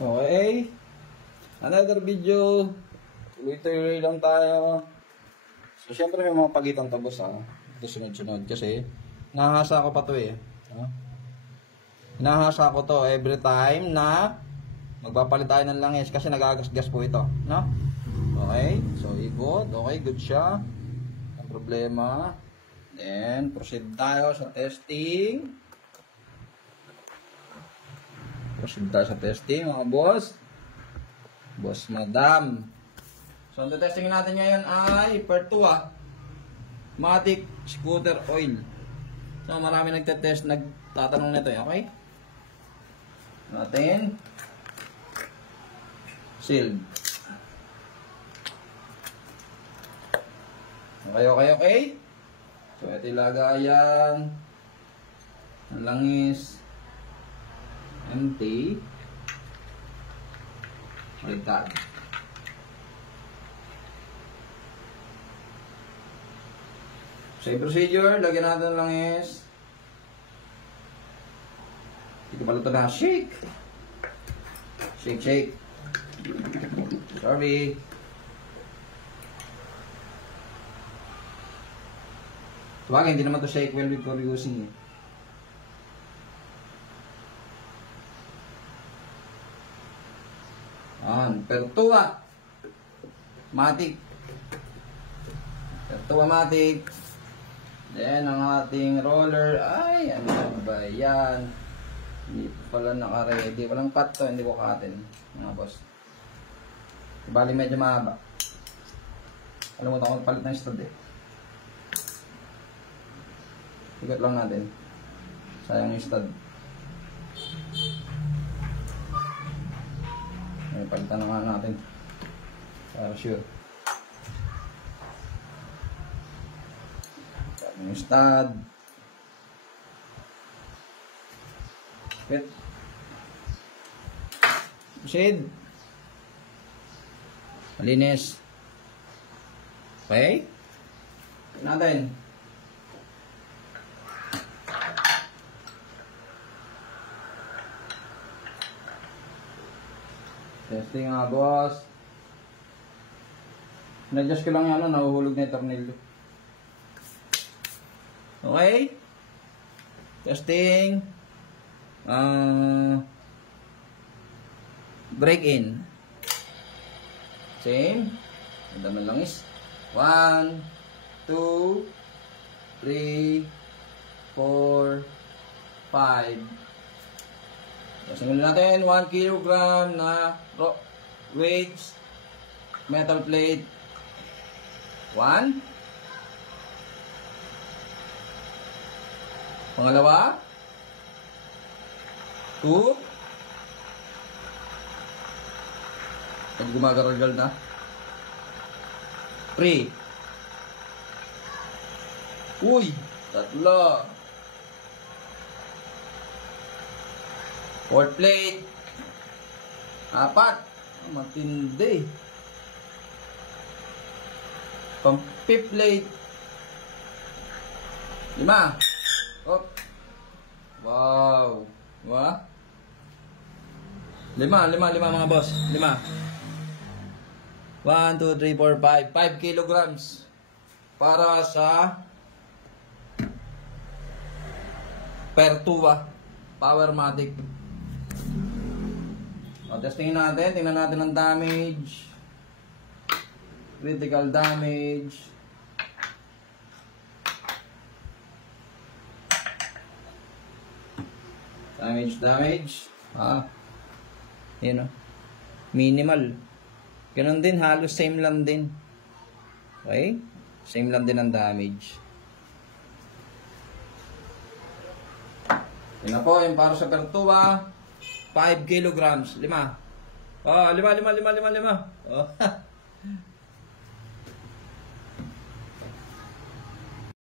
Okay. Another video. Tuloy-tuloy lang tayo. So, syempre may mga pagitan to, boss, ha. Ito sunod-sunod kasi nahasa ko pa to eh. Nahasa ko to every time na magpapalit tayo ng langis kasi nagagasgas po ito, no? Okay. So, ikot. Okay, good siya. Ang problema. Then, proceed tayo sa testing. Proceed tayo sa testing, mga boss. Boss, madam. So, ang testing natin ngayon ay Pertua Matic Scooter Oil. So, marami nagtetest, nagtatanong nito, okay? Natin. Sealed. Okay. So, ito yung lagayan. Ang langis. Empty. Baliktad. Same procedure, lagyan natin ng langis. Ito pala ito na, shake. Shake. Sorry. Tawagin, hindi naman ito shake well before using it. Pertua Matic. Pertua Matic. Then, ang ating roller, ay, ano ba yan? Hindi pala naka-ready. Walang cut to, hindi ko katin, mga boss. Bali, medyo mahaba. Alam mo ito, ako palit ng stud eh. Ikot lang natin. Sayang yung stud. Ay, palitan na nga natin. Para sure. Yung stud. Fit. Shade. Malinis. Okay. Natin. Testing nga, boss. Na-adjust ko lang yan, nahuhulog na yung tornilyo. Okay. Testing. Break in. Same. Ang dami langis. 1, 2, 3, 4, 5. Tasingin natin 1 kilogram na weights metal plate. 1. Pangalawa. 2. Pag gumagaragal na. 3. Uy! 3. 4th plate. 4. Matindi. 5th plate. 5. Oh. Wow. Wah. 5 mga boss. 5. 1, 2, 3, 4, 5. 5 kilograms. Para sa Pertua Powermatic. Testingin natin. Tingnan natin ang damage. Critical damage. Damage. Yan o. Minimal. Ganun din. Halos same lang din. Okay? Same lang din ang damage. Yan na po. Yung para sa Pertua. 5 kilograms. 5. 5. Oh.